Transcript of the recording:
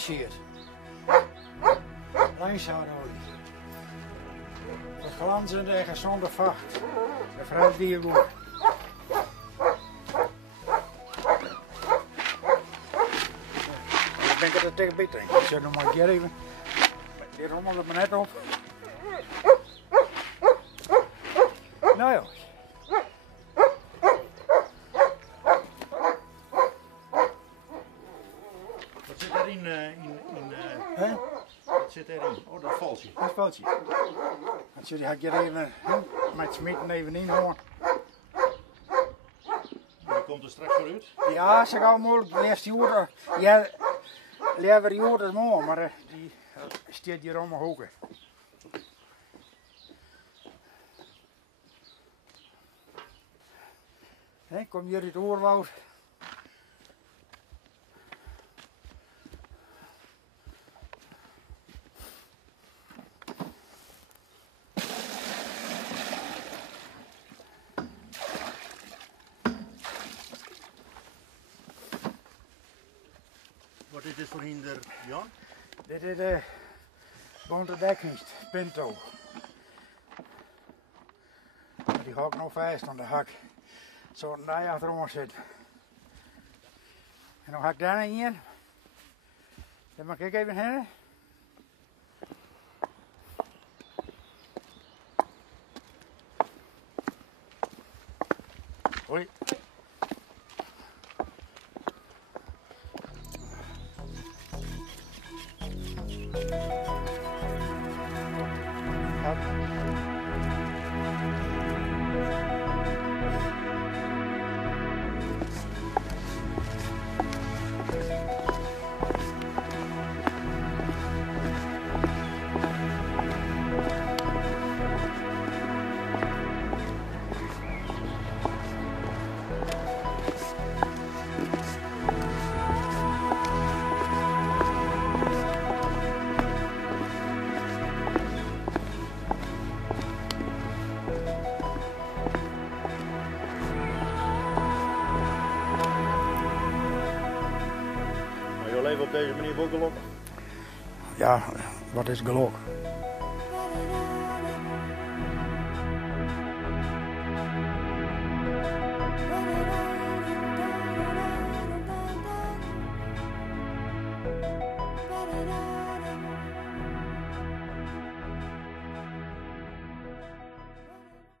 t-shirt. Lijnshoudolie. Verglanzende en gezonde vacht. De vrouw die je goed. Ik denk dat het tegen beter is. Ik zet nog maar een keer even. Die rommelt het me net op. Nou ja. Wat zit erin? Wat zit erin? Oh, dat valtje. Dat foutje. Dat jullie had ik hier even met smitten even inhouden. Die komt er straks vooruit. Ja, ze gaan moeilijk de eerste jaren. Ja, liever jaren mooi, maar die staat hier allemaal hoger. Kom hier uit het oerwoud. Wat is dit voor hinder, Jan? Dit is de bonte dekkinst, Pinto. Die ga ik nog vast aan de hak. Zo een dij achterom zit. En dan ga ik daar hier. Dan mag ik even heen. Hoi. Maar je leven op deze manier ook gelok? Ja, wat is geluk?